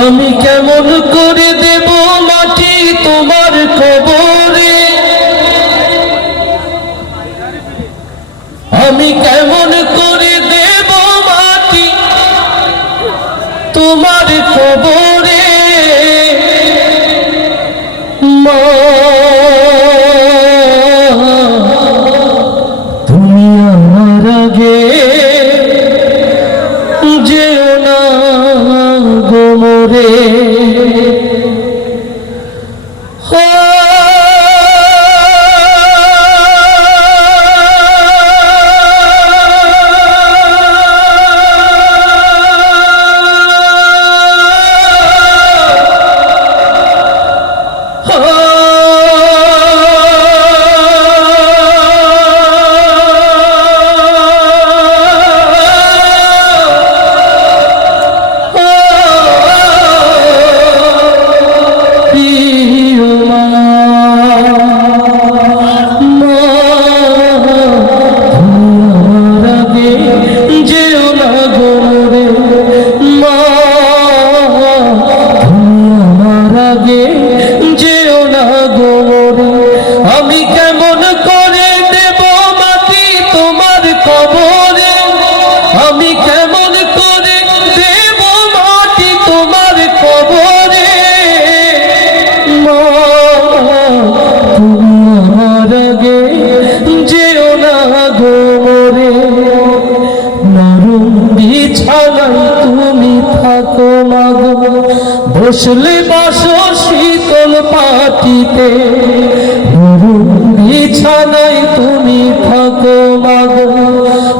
আমি কেমন করে দেব মাটি তোমার কবরে, আমি কেমন করে দেব মাটি তোমার কবরে। মা তুমি আমার আগে যেও না গো মোরে। আমি কেমন করে দেব মাটি তোমার কবরে, আমি কেমন করে দেব মাটি তোমার কবরে। মা তুমি আমার আগে যেও না গো মোরে। নরম বিছানায় তুমি থাকো মাগো, বসলে বসো শীতল পাটিতে। বিছানায় তুমি থাকো মাগো,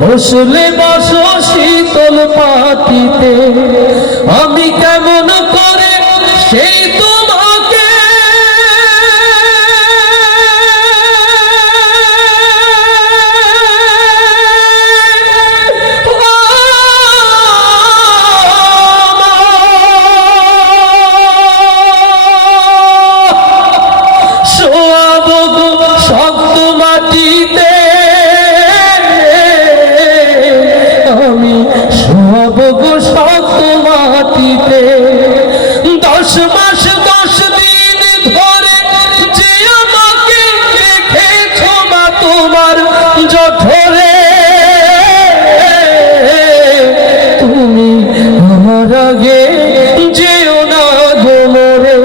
বসলে বসো শীতল পাটিতে। আমি কেমন করে সেই তোমাকে শক্ত মাটিতে, আমি শোয়াব গো শক্ত মাটিতে। 10 মাস 10 দিন ধরে যে আমাকে রেখেছো মা তোমার জঠরে, তুমি আমার আগে যেও না গো মোরে।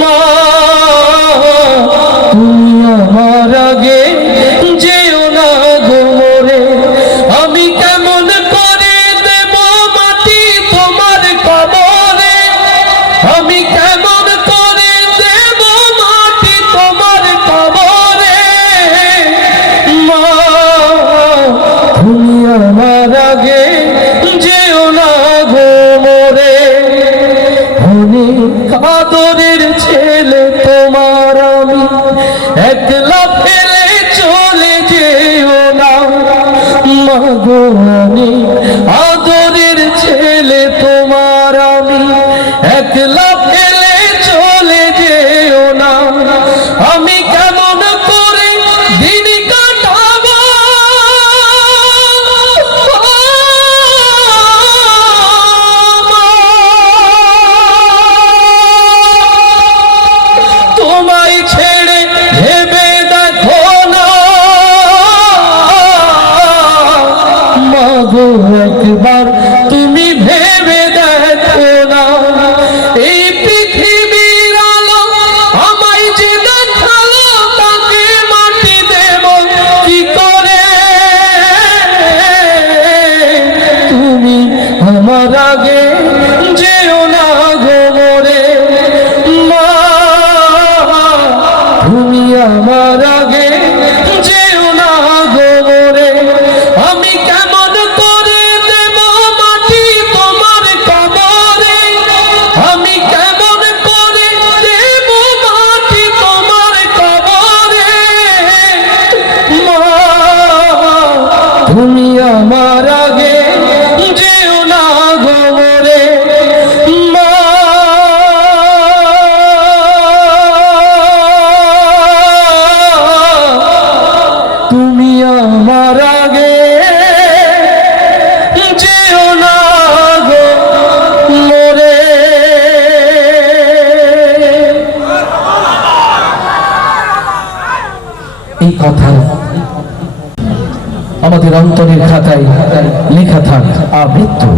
মা তুমি আমার আগে যেও না গো মোরে। আমি কেমন করে দেব মাটি তোমার কবরে, আমি কেমন করে দেব মাটি তোমার কবরে। মা তুমি আমার আগে যেও না গো মোরে। অনেক আদরের ছেলে তোমার আমি, একলা ফেলে চলে যেও না মাগো। অনেক আদরের ছেলে তোমার আমি, একলা ফেলে চলে যেও না। আমি কেমন করে দিন কাটাবো, তোমায় ছেড়ে ভেবে দেখো না মাগো। একবার তুমি ভেবে দেখো না, এই পৃথিবীর আলো আমায় যে দেখালো, তাকে মাটি দেব কি করে। তুমি আমার আগে যেও না গো মোরে। মা তুমি আমার আগে যেও না গো মোরে। আমি কেমন করে দেব কথা আমাদের অন্তরের খাতায় লেখা থাক আমৃত্যু।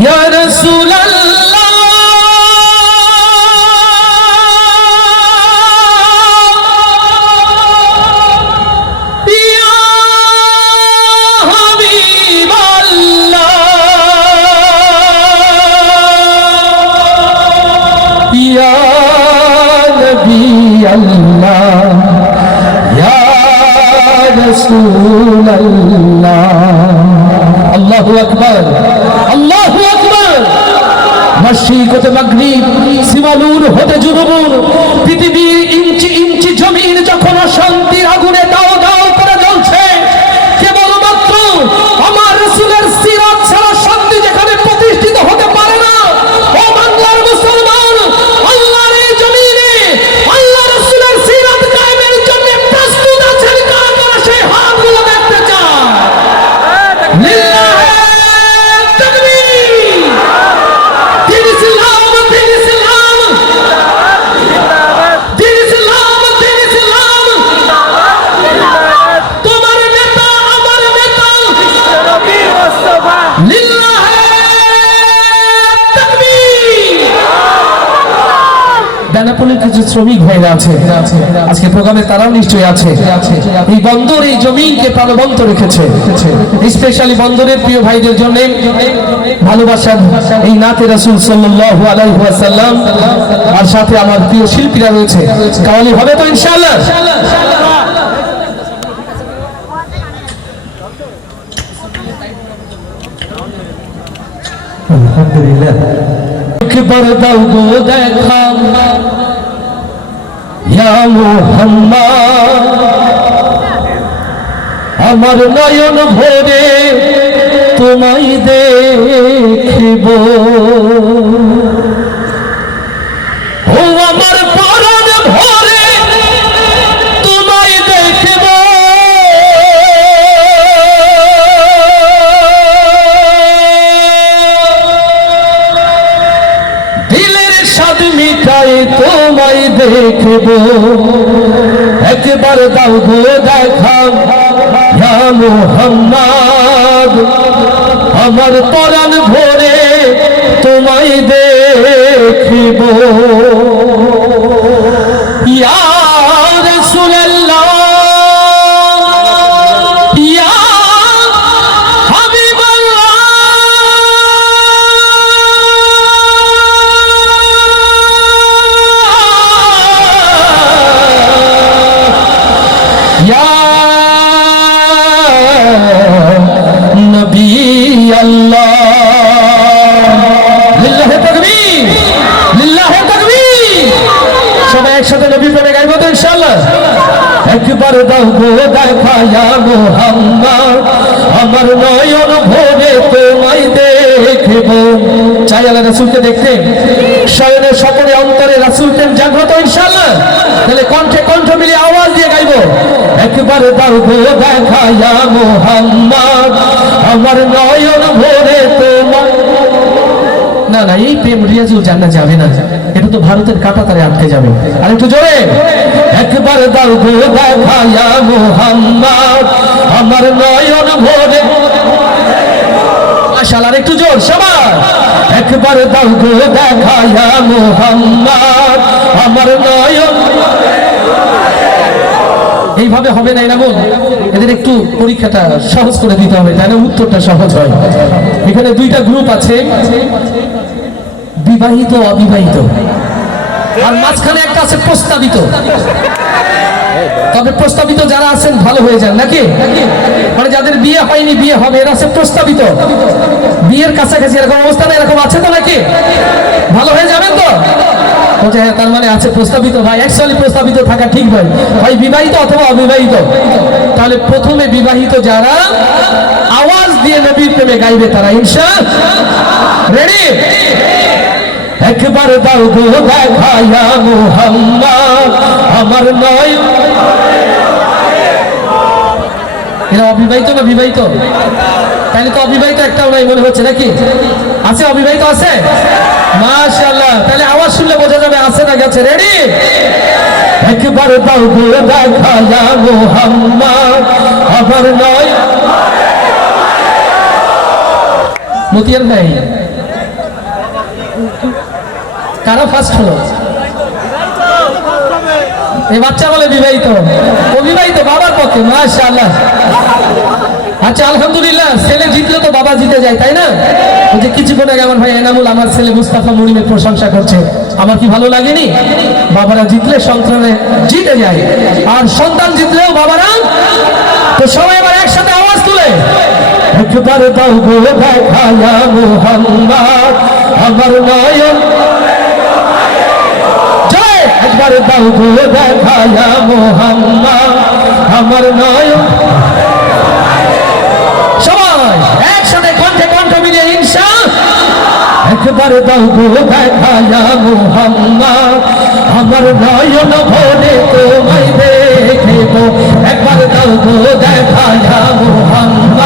ইয়া রাসূলুল্লাহ আল্লাহু আকবার, আল্লাহু আকবার। মশরিক হতে মাগরিব, শিমালুর হতে জুনুবুর, পৃথিবীর ইঞ্চি ইঞ্চি জমিন যখন অশান্তির আগুনে দাও দাও করে জ্বলছে, কেবলমাত্র আমার রাসূলের সিরাত ছাড়া শান্তি যেখানে প্রতিষ্ঠিত হতে পারে না, ও বাংলার মুসলমান, আল্লাহর এই জমিনে আল্লাহ রাসূলের সিরাত কায়েমের জন্য প্রস্তুত আছেন কারা কারা, সেই হাতগুলো দেখতে চায়। লিল্লাহি তাকবীর। দিন ইসলাম, দিন ইসলাম, দিন ইসলাম, দিন ইসলাম। তোমার নেতা আমার নেতা নবী মুস্তাফা। লিল্লাহি তাকবীর। বেনাপোলের কিছু শ্রমিক ভাইরা আছে আজকে প্রোগ্রামে, তারাও নিশ্চয়ই আছে। এই বন্দর এই জমিনকে প্রাণবন্ত রেখেছে। স্পেশালি বন্দরের প্রিয় ভাইদের জন্য ভালোবাসার এই নাতে রাসূল সাল্লাল্লাহু আলাইহি ওয়াসাল্লাম, আর সাথে আমার প্রিয় শিল্পীরা রয়েছে। কাওয়ালি হবে তো ইনশাআল্লাহ? আলহামদুলিল্লাহ। একবার দাও গো দেখা ইয়া মুহাম্মদ, আমার নয়ন ভরে তোমায় দেখিব, ও আমার পরাণ ভরে তোমায় দেখিব, দিলের স্বাদ মিটাই তোমায় দেখিব, একবার দাও গো দেখা ইয়া মুহাম্মদ, আমার পরাণ ভরে তোমায় দেখিব। ইয়া রাসূলুল্লাহ, ইয়া হাবিবাল্লাহ, ইয়া নবী আল্লাহ। লিল্লাহি তাকবীর, লিল্লাহি তাকবীর। সবাই একসাথে নবী প্রেমে গাইবো তো ইনশাআল্লাহ। একবার দাও গো দেখা ইয়া মুহাম্মদ, আমার নয়ন ভরে তোমায় দেখিব। চাই আল্লাহ রাসূলকে দেখতে, শয়নে স্বপনে অন্তরে রাসূল প্রেম জাগ্রত ইনশাআল্লাহ। তাহলে কণ্ঠে কণ্ঠ মিলিয়ে আওয়াজ দিয়ে গাইবো, একবার দাও গো দেখা ইয়া মুহাম্মদ, আমার নয়ন ভরে তোমায়। না না, এই প্রেম রিয়াজুল জান্নাত যাবে না, এটা তো ভারতের কাঁটাতারে আটকে যাবে। আর একটু জোরে, একবার দাও গো দেখা ইয়া মুহাম্মদ, আমার নয়ন ভরে। মাশাআল্লাহ, একটু জোর সবাই, একবার দাও গো দেখা ইয়া মুহাম্মদ, আমার নয়ন। এইভাবে হবে না এনামুল, এদের একটু পরীক্ষাটা সহজ করে দিতে হবে, তাই না উত্তরটা সহজ হয়। এখানে দুইটা গ্রুপ আছে, বিবাহিত অবিবাহিত, আর মাঝখানে একটা আছে প্রস্তাবিত। তবে প্রস্তাবিত যারা আছেন ভালো হয়ে যান নাকি, মানে যাদের বিয়ে হয়নি বিয়ে হবে এরা আছে প্রস্তাবিত, বিয়ের কাছাকাছি এরকম অবস্থা না, এরকম আছে তো নাকি, ভালো হয়ে যাবেন তো? হ্যাঁ, তার মানে আছে প্রস্তাবিত। ভাই অ্যাকচুয়ালি প্রস্তাবিত থাকা ঠিক নয়, হয় বিবাহিত অথবা অবিবাহিত। তাহলে প্রথমে বিবাহিত যারা আওয়াজ দিয়ে নবীর প্রেমে গাইবে তারা ইনশাআল্লাহ। রেডি? একবার দাও গো দেখা ইয়া মুহাম্মদ, আমার নয়ন। এরা অবিবাহিত না বিবাহিত? তাহলে তো অবিবাহিত একটাও নাই মনে হচ্ছে নাকি, আছে অবিবাহিত আছে? মাশাআল্লাহ, তাহলে আওয়াজ শুনলে বোঝা যাবে আছে না গেছে। রেডি? একবার দাও গো দেখায়া মোহাম্মদ আমার নয় মতিয়ার ভাই কারা ফার্স্ট হলো এই বাচ্চা বলে বিবাহিত অবিবাহিত বাবার পক্ষে মাশাআল্লাহ আচ্ছা আলহামদুলিল্লাহ ছেলে জিতলে তো বাবা জিতে যায় তাই না ওই যে কিছুক্ষণ আগে আমার ভাই এনামুল আমার ছেলে মুস্তাফা মুনিমের প্রশংসা করছে আমার কি ভালো লাগেনি বাবারা জিতলে সন্তানে জিতে যায় আর সন্তান জিতলেও বাবারা তো সবাই এবার একসাথে আওয়াজ তুলে একবার দাও গো দেখায়া মোহাম্মদ আমার নয়ন জয় একবার দাও গো দেখায়া মোহাম্মদ আমার নয়ন সবাই একসাথে কণ্ঠে কণ্ঠ মিলিয়ে ইনশাআল্লাহ একবার দাও গো দেখায়া মোহাম্মদ আমার নয়ন ভরে তোমায় দেখিব একবার দাও গো দেখায়া মোহাম্মদ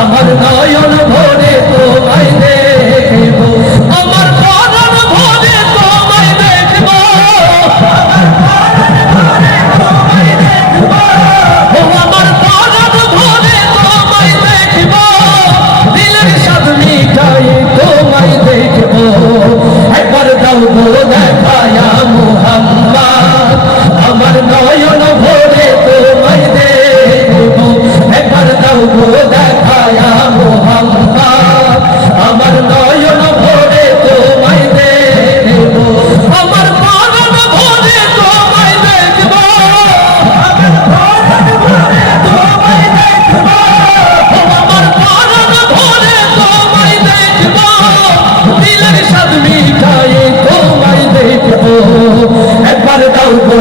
আমার নয়ন ভরে তোমায় দেখিব আমার প্রাণ ভরে তোমায় দেখিব আমার প্রাণ ভরে তোমায় দেখিব দিলের স্বাদ মিটাই তোমায় দেখিব একবার দাও গো দেখায়া মোহাম্মদ আমার নয়ন ভরে তোমায় দেখিব একবার দাও গো দেখায়া মোহাম্মদ আমার নয়ন ভরে তোমায় দেখিব আমার প্রাণ ভরে তোমায় দেখিব আমার প্রাণ ভরে তোমায় দেখিব দিলের স্বাদ মিটাই তোমায় দেখিব একবার দাও গো